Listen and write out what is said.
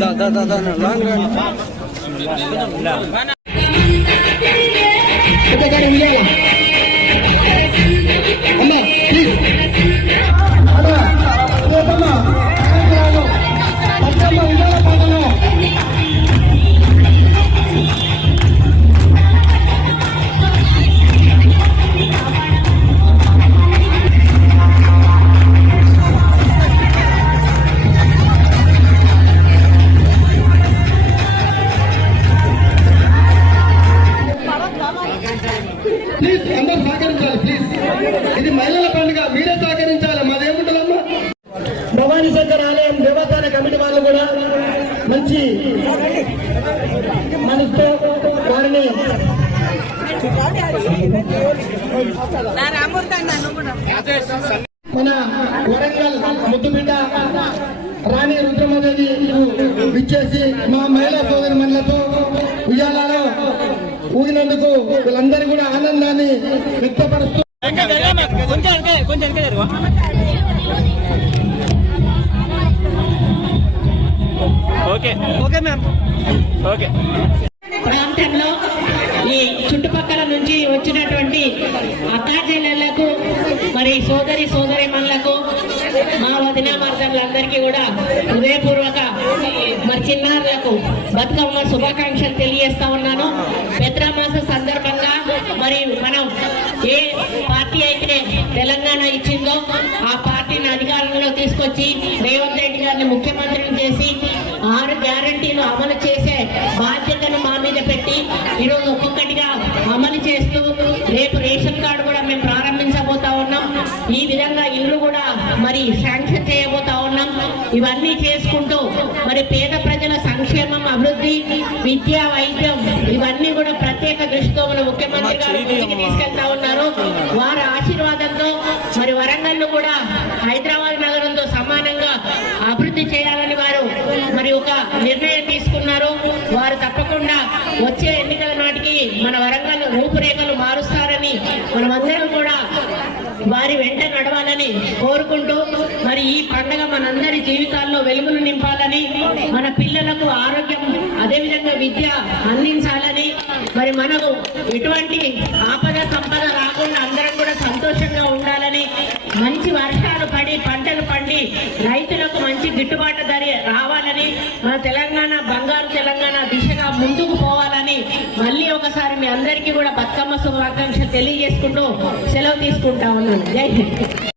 దా దా దా దా long సహకరించాలి please ఇది మహిళల పండుగ మీరే సహకరించాలి. మాదేముంటుందమ్మా భవానీ శంకర్ ఆలయం దేవస్థాన కమిటీ వాళ్ళు కూడా మంచి మనసుతో వారిని మన వరంగల్ ముద్దుబిడ్డ రాణి రుద్రమదేవి విచ్చేసి ఊగినందుకు వీళ్ళందరూ కూడా ఆనందాన్ని వ్యక్తపరుస్తూ ఓకే. Okay ma'am. ఓకే. ప్రాంతంలో ఈ చుట్టుపక్కల నుంచి వచ్చినటువంటి అక్కా మరి సోదరి సోదరి మా వదిన మర్దములందరికీ కూడా హృదయపూర్వక మరి చిన్నారులకు బతుకమ్మ శుభాకాంక్షలు తెలియజేస్తా ఉన్నాను. పెద్రమాస సందర్భంగా మరి మనం ఏ పార్టీ అయితే తెలంగాణ ఇచ్చిందో ఆ పార్టీని అధికారంలో తీసుకొచ్చి రేవంత్ రెడ్డి గారిని ముఖ్యమంత్రిని చేసి ఆరు గ్యారంటీలు అమలు చేసే బాధ్యతను మా మీద పెట్టి ఈరోజు ఒక్కొక్కటిగా ఇవన్నీ చేసుకుంటూ మరి పేద ప్రజల సంక్షేమం అభివృద్ధి విద్య వైద్యం ఇవన్నీ కూడా ప్రత్యేక దృష్టితో మన ముఖ్యమంత్రి గారు ముందుకు తీసుకెళ్తా ఉన్నారు. వారి ఆశీర్వాదంతో మరి వరంగల్ కూడా హైదరాబాద్ నగరంతో సమానంగా అభివృద్ధి చేయాలని వారు మరి ఒక నిర్ణయం తీసుకున్నారు. వారు తప్పకుండా వచ్చే ఎన్నికల నాటికి మన వరంగల్ రూపురేఖలు మారుస్తారని మనమందరం కూడా వారి వెంట నడవాలని కోరుకుంటూ మరి ఈ పండగ మనందరి జీవితాల్లో వెలుగులు నింపాలని మన పిల్లలకు ఆరోగ్యం అదేవిధంగా విద్య అందించాలని. మరి మనకు ఎటువంటి ఆపద సంపద రాకుండా అందరం కూడా సంతోషంగా ఉండాలని మంచి వర్షాలు పడి పంటలు పండి రైతులకు మంచి గిట్టుబాటు ధర రావాలని మన తెలంగాణ బంగారు తెలంగాణ దిశగా ముందుకు పోవాలని మళ్ళీ ఒకసారి మీ అందరికీ కూడా బతుకమ్మ శుభాకాంక్ష తెలియజేసుకుంటూ సెలవు తీసుకుంటా ఉన్నాను. జై హింద్.